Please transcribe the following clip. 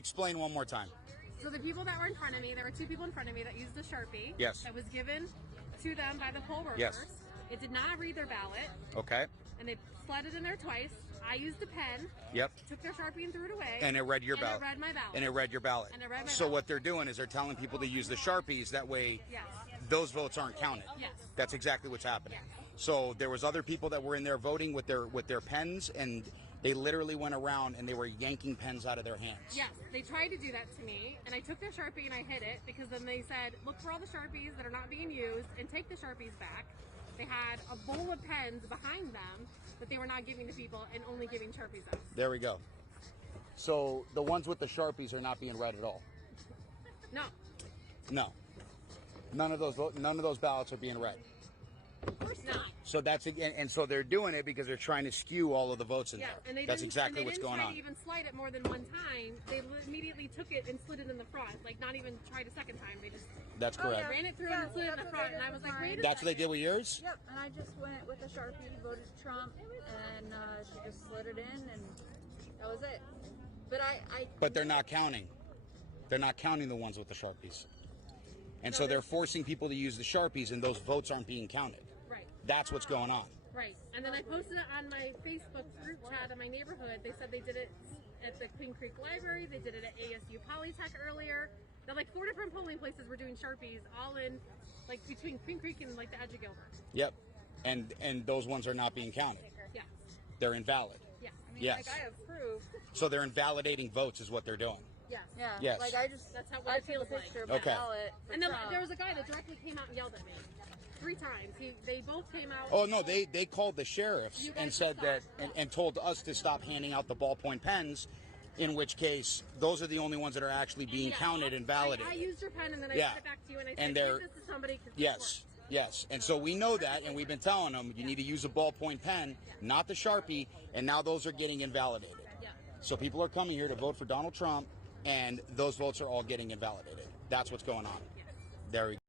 explain one more time. So the people that were in front of me, there were two people in front of me that used a Sharpie. Yes. That was given to them by the poll workers. Yes. It did not read their ballot. Okay. And they slid it in there twice. I used a pen. Yep. Took their Sharpie and threw it away. And it read your ballot. And it read my ballot. And it read your ballot. And it read my so ballot. what they're doing is they're telling people to use the Sharpies. That way, Yes. those votes aren't counted. Yes. That's exactly what's happening. Yes. So there was other people that were in there voting with their pens, and they literally went around and they were yanking pens out of their hands. Yes, they tried to do that to me, and I took their Sharpie and I hid it, because then they said, look for all the Sharpies that are not being used and take the Sharpies back. They had a bowl of pens behind them that they were not giving to people and only giving Sharpies out. There we go. So the ones with the Sharpies are not being read at all. No. No. None of those ballots are being read. Of course not. So that's and so they're doing it because they're trying to skew all of the votes in Yeah, there. and they That's didn't, exactly and they what's didn't going try on. to even slide it more than one time. They immediately took it and slid it in the front, like not even tried a second time. They just That's correct. ran it through and slid it in the front, and I was like, wait a That's what they second. did with yours? Yep, and I just went with a Sharpie, voted Trump, and she just slid it in, and that was it. But But they're not counting. They're not counting the ones with the Sharpies. And so they're forcing people to use the Sharpies, and those votes aren't being counted. Right. That's what's going on. Right. And then I posted it on my Facebook group chat in my neighborhood. They said they did it at the Queen Creek Library. They did it at ASU Polytech earlier. They're like 4 different polling places were doing Sharpies, all in, like, between Queen Creek and, like, the edge of Gilbert. Yep. And those ones are not being counted. Yeah. They're invalid. Yeah. I mean, Yes. like, I have proof. So they're invalidating votes is what they're doing. Yes. Yeah. Yes. Like, I just, That's how I it took a feels like. picture of my Okay. ballot. for And then Trump. there was a guy that directly came out and yelled at me 3 times. They both came out. Oh, no, they called the sheriffs You guys and said stop. that, and told us to stop handing out the ballpoint pens, in which case, those are the only ones that are actually being Yeah. counted and validated. I used your pen and then I Yeah. sent it back to you and I And said, they're- give this to somebody. 'Cause this Yes, works. yes. And so we know that, and we've been telling them, you need to use a ballpoint pen, not the Sharpie, and now those are getting invalidated. Yeah. So people are coming here to vote for Donald Trump, and those votes are all getting invalidated. That's what's going on. Yes. There we go.